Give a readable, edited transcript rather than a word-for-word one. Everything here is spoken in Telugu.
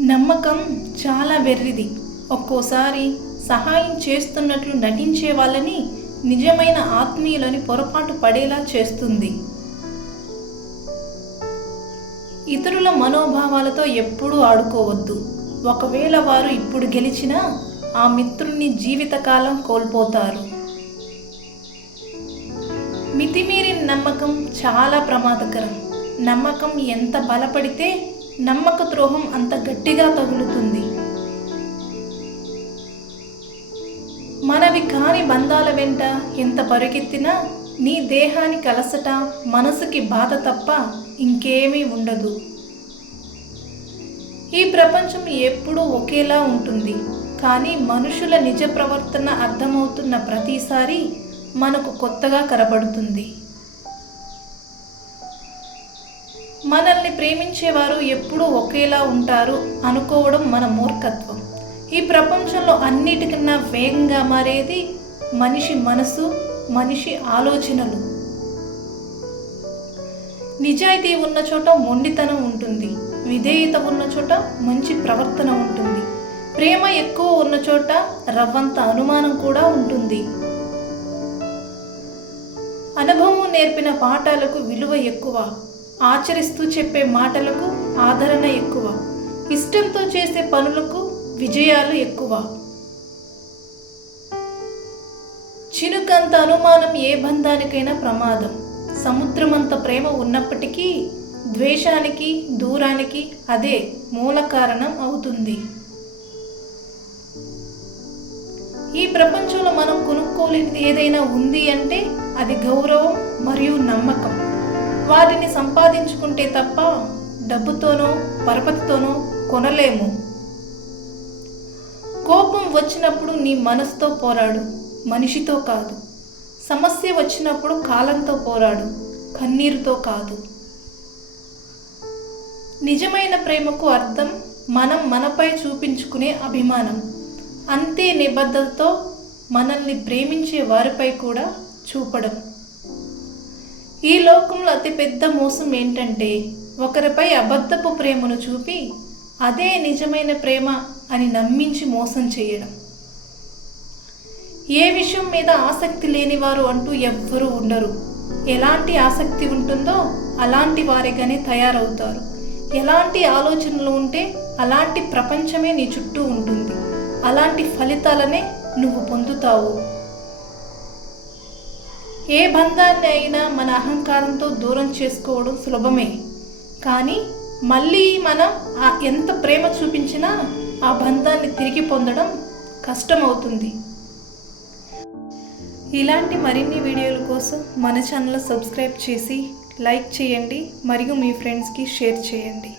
నమ్మకం చాలా వెర్రిది. ఒక్కోసారి సహాయం చేస్తున్నట్లు నటించే వాళ్ళని నిజమైన ఆత్మీయులని పొరపాటు పడేలా చేస్తుంది. ఇతరుల మనోభావాలతో ఎప్పుడూ ఆడుకోవద్దు. ఒకవేళ వారు ఇప్పుడు గెలిచినా ఆ మిత్రుణ్ణి జీవితకాలం కోల్పోతారు. మితిమీరిన నమ్మకం చాలా ప్రమాదకరం. నమ్మకం ఎంత బలపడితే నమ్మక ద్రోహం అంత గట్టిగా తగులుతుంది. మనవి కాని బంధాల వెంట ఎంత పరుగెత్తినా నీ దేహానికి అలసట, మనసుకి బాధ తప్ప ఇంకేమీ ఉండదు. ఈ ప్రపంచం ఎప్పుడూ ఒకేలా ఉంటుంది. కానీ మనుషుల నిజ ప్రవర్తన అర్థమవుతున్న ప్రతిసారి మనకు కొత్తగా కనబడుతుంది. మనల్ని ప్రేమించేవారు ఎప్పుడూ ఒకేలా ఉంటారు అనుకోవడం మన మూర్ఖత్వం. ఈ ప్రపంచంలో అన్నిటికన్నా వేగంగా మారేది మనిషి మనసు, మనిషి ఆలోచనలు. నిజాయితీ ఉన్న చోట మొండితనం ఉంటుంది. విధేయత ఉన్న చోట మంచి ప్రవర్తన ఉంటుంది. ప్రేమ ఎక్కువ ఉన్న చోట రవ్వంత అనుమానం కూడా ఉంటుంది. అనుభవం నేర్పిన పాఠాలకు విలువ ఎక్కువ. ఆచరిస్తూ చెప్పే మాటలకు ఆదరణ ఎక్కువ. ఇష్టంతో చేసే పనులకు విజయాలు ఎక్కువ. చినుకంత అనుమానం ఏ బంధానికైనా ప్రమాదం. సముద్రమంత ప్రేమ ఉన్నప్పటికీ ద్వేషానికి, దూరానికి అదే మూల కారణం అవుతుంది. ఈ ప్రపంచంలో మనం కొనుక్కోలేనిది ఏదైనా ఉంది అంటే అది గౌరవం మరియు నమ్మకం. వాటిని సంపాదించుకుంటే తప్ప డబ్బుతోనో పరపతితోనో కొనలేము. కోపం వచ్చినప్పుడు నీ మనసుతో పోరాడు, మనిషితో కాదు. సమస్య వచ్చినప్పుడు కాలంతో పోరాడు, కన్నీరుతో కాదు. నిజమైన ప్రేమకు అర్థం మనం మనపై చూపించుకునే అభిమానం. అంతే నిబద్ధతతో మనల్ని ప్రేమించే వారిపై కూడా చూపడం. ఈ లోకంలో అతిపెద్ద మోసం ఏంటంటే ఒకరిపై అబద్ధపు ప్రేమను చూపి అదే నిజమైన ప్రేమ అని నమ్మించి మోసం చేయడం. ఏ విషయం మీద ఆసక్తి లేనివారు అంటూ ఎవ్వరూ ఉండరు. ఎలాంటి ఆసక్తి ఉంటుందో అలాంటి వారిగానే తయారవుతారు. ఎలాంటి ఆలోచనలు ఉంటే అలాంటి ప్రపంచమే నీ చుట్టూ ఉంటుంది. అలాంటి ఫలితాలనే నువ్వు పొందుతావు. ఏ బంధాన్ని అయినా మన అహంకారంతో దూరం చేసుకోవడం సులభమే. కానీ మళ్ళీ మనం ఎంత ప్రేమ చూపించినా ఆ బంధాన్ని తిరిగి పొందడం కష్టమవుతుంది. ఇలాంటి మరిన్ని వీడియోల కోసం మన ఛానల్ సబ్స్క్రైబ్ చేసి లైక్ చేయండి మరియు మీ ఫ్రెండ్స్కి షేర్ చేయండి.